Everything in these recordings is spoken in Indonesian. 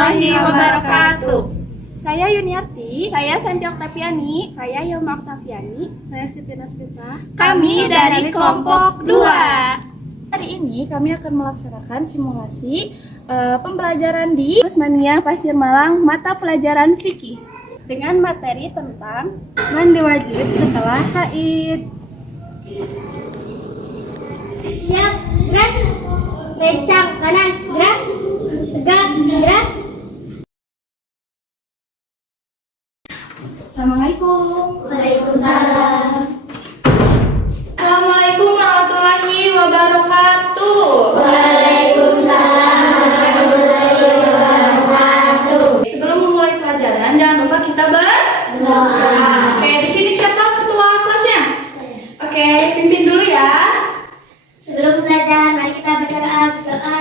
warahmatullahi wabarakatuh. Saya Yuniarti. Saya Santi Oktaviani. Saya Yoma Oktaviani. Saya Siti Naspita. Kami dari kelompok 2. Hari ini kami akan melaksanakan simulasi pembelajaran di Usmania Pasir Malang mata pelajaran fikih dengan materi tentang mandi wajib setelah haid. Siap, gerak. Bencang kanan, gerak. Tegak, gerak. Assalamualaikum. Waalaikumsalam. Assalamualaikum warahmatullahi wabarakatuh. Waalaikumsalam warahmatullahi wabarakatuh. Sebelum memulai pelajaran, jangan lupa kita berdoa. Oke, di sini siapa ketua kelasnya? Oke, pimpin dulu ya. Sebelum belajar, mari kita baca doa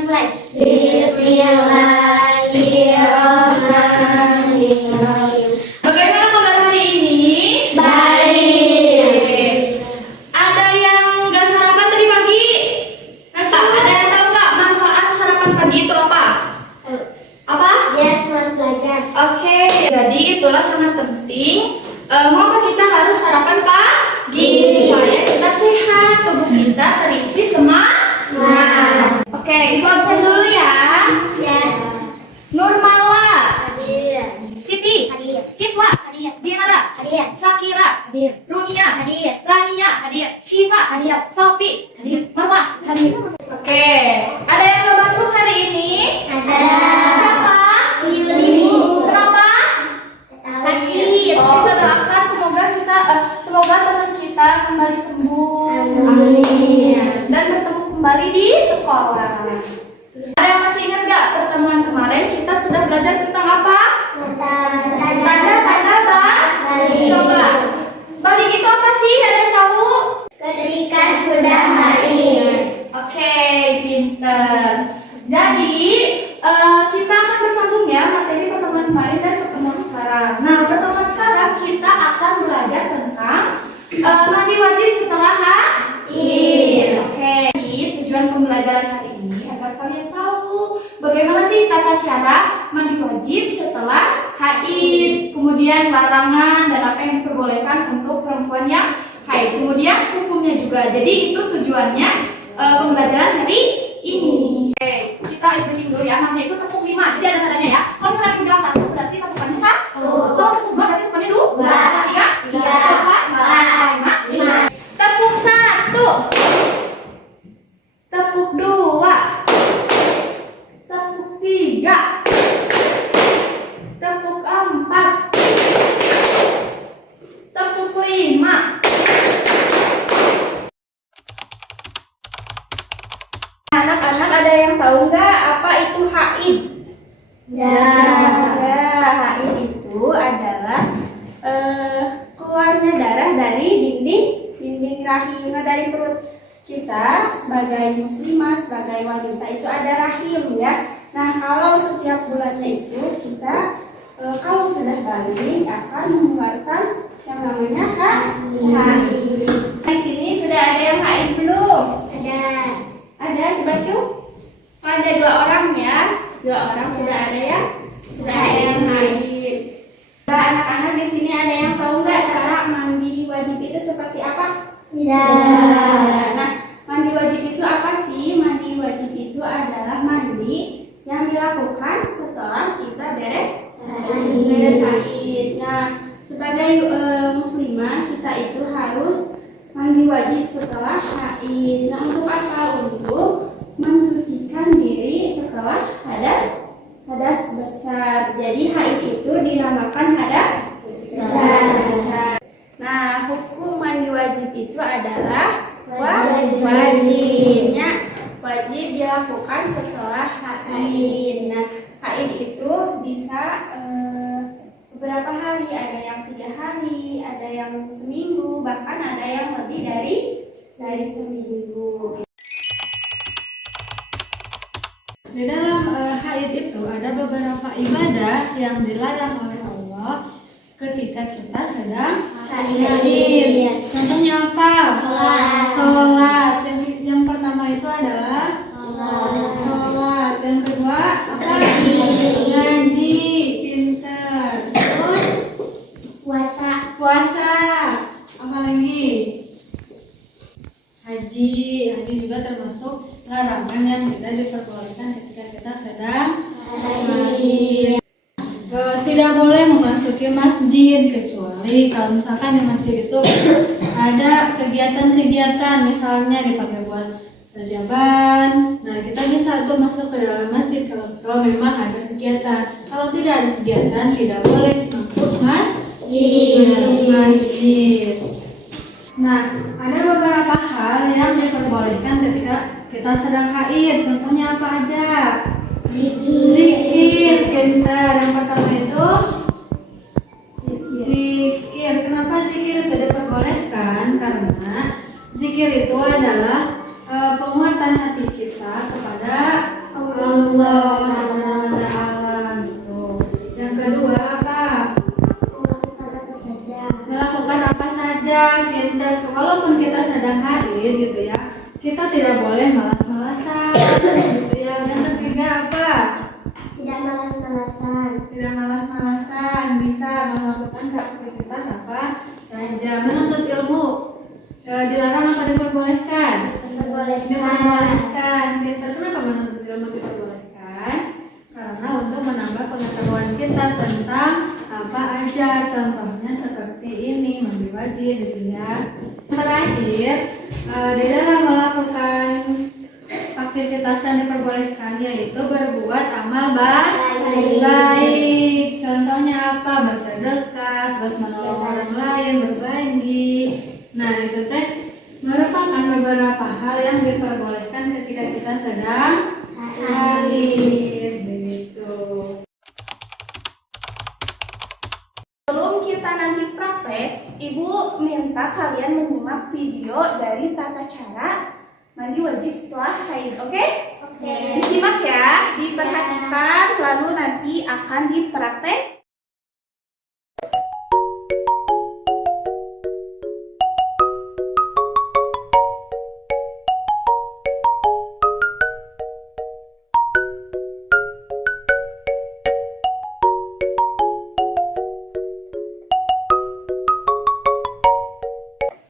dimulai. Bismillahirrahmanirrahim. Bagaimana kabar hari ini? Baik. Ada yang nggak sarapan tadi pagi? Ada yang tahu nggak manfaat sarapan pagi itu apa? Apa? Ya, semangat belajar. Oke, jadi itulah sangat penting. Mengapa kita harus sarapan pagi? Supaya kita sehat, tubuh kita terisi semangat. Oke, ibu absen dulu ya. Ya. Nurmala, Hadir. Siti, Hadir. Kiswa, Hadir. Dinara, Hadir. Sakira, Hadir. Runia, Hadir. Rania, Hadir. Syifa, Hadir. Sofi, Hadir. Marwah. Hadir. Oke, ada yang nggak masuk hari ini? Ada. Siapa? Si Ibu. Kenapa? Sakit. Oh, kita doakan semoga teman kita kembali sembuh. Amin. Dan bertemu kembali di sekolah. Ada yang masih ingat nggak pertemuan kemarin kita sudah belajar tentang apa? Tanda-tanda balik. Coba. Balik itu apa sih? Ada yang tahu? Ketika sudah haid. Oke, pinter. Jadi kita akan bersambung ya materi pertemuan kemarin dan pertemuan sekarang. Nah, pertemuan sekarang kita akan belajar tentang mandi wajib setelah haid. Oke, tujuan pembelajaran hari ini agar kalian tahu bagaimana sih tata cara mandi wajib setelah haid, kemudian larangan dan apa yang diperbolehkan untuk perempuan yang haid, kemudian hukumnya juga. Jadi itu tujuannya pembelajaran hari ini. Oke, kita istilahkan dulu ya. Namanya itu tepuk 5. Jadi ada tandanya ya. Kalau misalnya bilang 1 berarti tepukannya 1. Kalau tepuk 2 berarti tepukannya 2. Tepuk 3, 4, 5. Tepuk 1. Tepuk 2. Tepuk 3. Tepuk 4. Tepuk 5. Anak-anak ada yang tahu nggak apa itu haid? Haid itu adalah keluarnya darah dari dinding rahim. Nah, dari perut kita sebagai muslimah, sebagai wanita itu ada rahim ya. Nah, kalau setiap bulannya itu kita kalau sudah balik akan mengeluarkan yang namanya haid. Di sini sudah ada yang haid belum? Ada, coba cuk. Ada 2 orang ya. 2 orang sudah ada yang haid. Nah, anak-anak di sini ada yang tahu nggak cara mandi wajib itu seperti apa? Tidak. Nah, mandi wajib itu apa sih? Mandi wajib itu adalah mandi yang dilakukan setelah kita beres haid. Nah, sebagai muslimah kita itu harus mandi wajib setelah haid. Nah, untuk apa? Untuk mensucikan diri setelah hadas besar. Jadi haid itu dinamakan hadas besar. Nah, hukum mandi wajib itu adalah wajibnya wajib dilakukan setelah haid. Nah, haid itu bisa beberapa hari, ada yang 3 hari, ada yang seminggu, bahkan ada yang lebih dari seminggu. Di dalam haid itu ada beberapa ibadah yang dilarang oleh Allah ketika kita sedang haid. Contohnya apa? Sholat. Yang pertama itu adalah sholat. Yang kedua apa? Ngaji. haji. Haji juga termasuk larangan yang tidak diperbolehkan ketika kita sedang haid. Tidak boleh memasuki masjid kecuali kalau misalkan di masjid itu ada kegiatan-kegiatan, misalnya dipakai buat tajaban. Nah, kita bisa tuh masuk ke dalam masjid kalau memang ada kegiatan. Kalau tidak ada kegiatan, tidak boleh masuk masjid. Nah, ada beberapa hal yang diperbolehkan ketika kita sedang haid. Contohnya apa aja? Zikir. Pintar. Yang pertama itu zikir. Kenapa zikir itu diperbolehkan? Karena zikir itu adalah penguatan hati kita kepada Allah Subhanahu wa Ta'ala gitu. Yang kedua apa? Melakukan apa saja. Pintar. Walaupun kita sedang haid gitu ya, kita tidak boleh malas-malasan gitu ya. Yang ketiga apa? Tidak malas-malasan. Tidak malas-malasan, bisa melakukan aktivitas apa saja. Menuntut ilmu dilarang apa diperbolehkan? Diperbolehkan. Kenapa menuntut ilmu diperbolehkan? Karena untuk menambah pengetahuan kita tentang apa aja. Contohnya seperti ini, mandi wajib gitu ya. Terakhir, di dalam melakukan aktivitas yang diperbolehkan yaitu berbuat amal baik. Contohnya apa? Bersedekah, terus menolong orang lain, berbagi. Nah, itu teh merupakan beberapa hal yang diperbolehkan ketika kita sedang haid begitu. Sebelum kita nanti praktek, Ibu minta kalian menyimak video dari tata cara mandi wajib setelah haid, oke? Oke. Disimak ya, diperhatikan, lalu nanti akan dipraktek.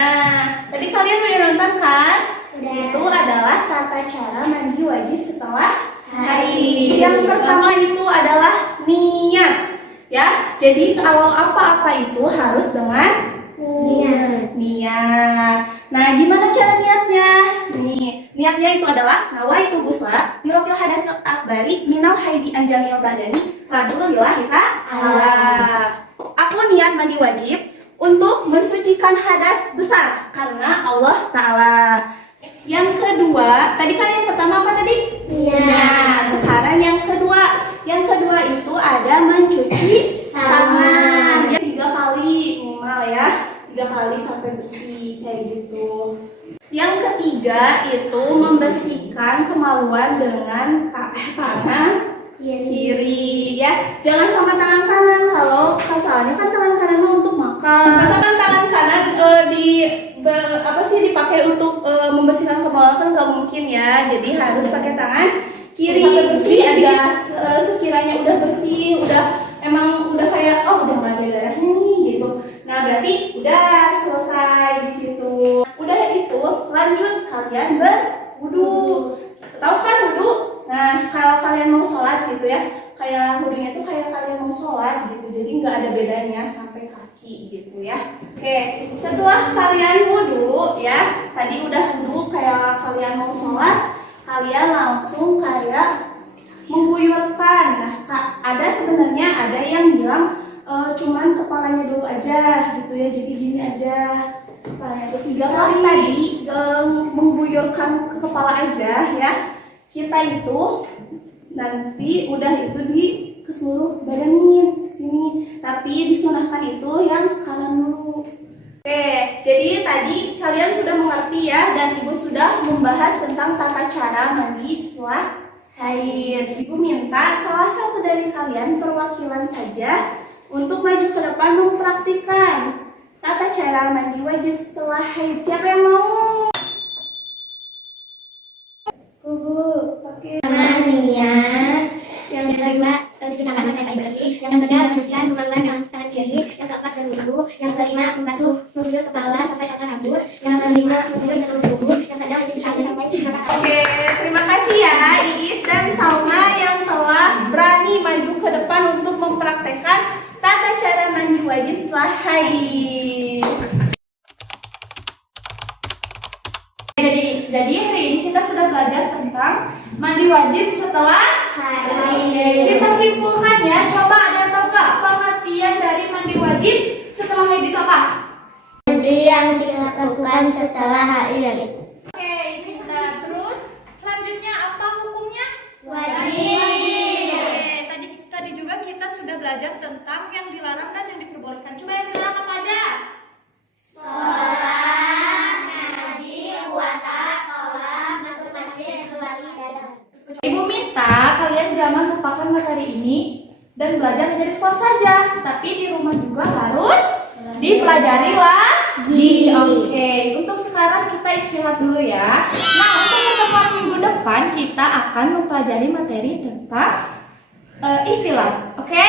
Nah, tadi kalian udah nonton kan? Itu adalah tata cara mandi wajib setelah haid. Yang pertama itu adalah niat. Ya, jadi kalau apa-apa itu harus dengan niat. Nah, gimana cara niatnya? Nih, niatnya itu adalah nawaitu ghusla dirafil hadasil akbari minal haidi an jamil badani fadlillahi ta'ala. Aku niat mandi wajib untuk mensucikan hadas besar karena Allah Ta'ala. Yang kedua, tadi kan yang pertama apa tadi? Nah, sekarang yang kedua. Yang kedua itu ada mencuci tangan. Ya, 3 kali minimal ya. 3 kali sampai bersih kayak gitu. Yang ketiga itu membersihkan kemaluan dengan tangan kiri ya. Jangan sama tangan kanan. Kalau soalnya kan tangan kanan untuk makan. Misalkan tangan kanan dipakai untuk membersihkan kemaluan kan nggak mungkin ya. Jadi harus pakai tangan kiri bersih aja. Sekiranya udah bersih, emang udah kayak udah nggak ada darahnya nih gitu. Nah berarti udah selesai di situ. Udah itu lanjut kalian berwudu. Tahu kan wudu? Nah kalau kalian mau sholat gitu ya, kayak wudunya tuh kayak kalian mau sholat gitu. Jadi nggak ada bedanya sampai kaki gitu ya. Oke, setelah kalian wudu ya, tadi udah wudu kayak kalian mau sholat, kalian langsung kayak mengguyurkan. Nah, sebenarnya ada yang bilang cuman kepalanya dulu aja gitu ya, jadi gini aja kepalanya. 3 kali tadi mengguyurkan ke kepala aja ya. Kita itu nanti udah itu ke seluruh badanin ke sini, tapi disunahkan itu yang kanan dulu. Oke, jadi tadi kalian sudah mengerti ya, dan Ibu sudah membahas tentang tata cara mandi setelah haid. Ibu minta salah satu dari kalian perwakilan saja untuk maju ke depan mempraktikkan tata cara mandi wajib setelah haid. Siapa yang mau? Oke. Niat. Yang kedua cuci tangan sampai bersih. Yang ketiga membersihkan kemaluan kanan kiri. Yang keempat berwudu. Yang kelima membasuh mengguyur kepala sampai ke rambut. Yang kelima mengguyur seluruh tubuh. Yang Oke, terima kasih ya Iis dan Salma yang telah berani maju ke depan untuk mempraktekkan tata cara mandi wajib setelah haid. Jadi hari ini kita sudah belajar tentang mandi wajib setelah haid. Kita simpulkan ya. Coba ada yang tahu nggak pengertian dari mandi wajib setelah haid itu apa? Mandi yang dilakukan setelah haid. Oke, pintar. Terus selanjutnya apa hukumnya? Wajib. Tadi juga kita sudah belajar tentang yang dilarang dan yang diperbolehkan. Coba yang dilarang apa aja? Sholat, ngaji, puasa, tolak, masuk masjid, keluar ibadah. Ibu minta kalian jangan lupakan materi ini dan belajar hanya di sekolah saja, tapi di rumah juga harus dipelajari lagi. Oke, untuk sekarang kita istirahat dulu ya. Nah, untuk pertemuan minggu depan kita akan mempelajari materi tentang ikhtilat. Oke?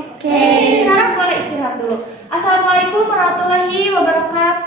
Oke. Sekarang boleh istirahat dulu. Assalamualaikum warahmatullahi wabarakatuh.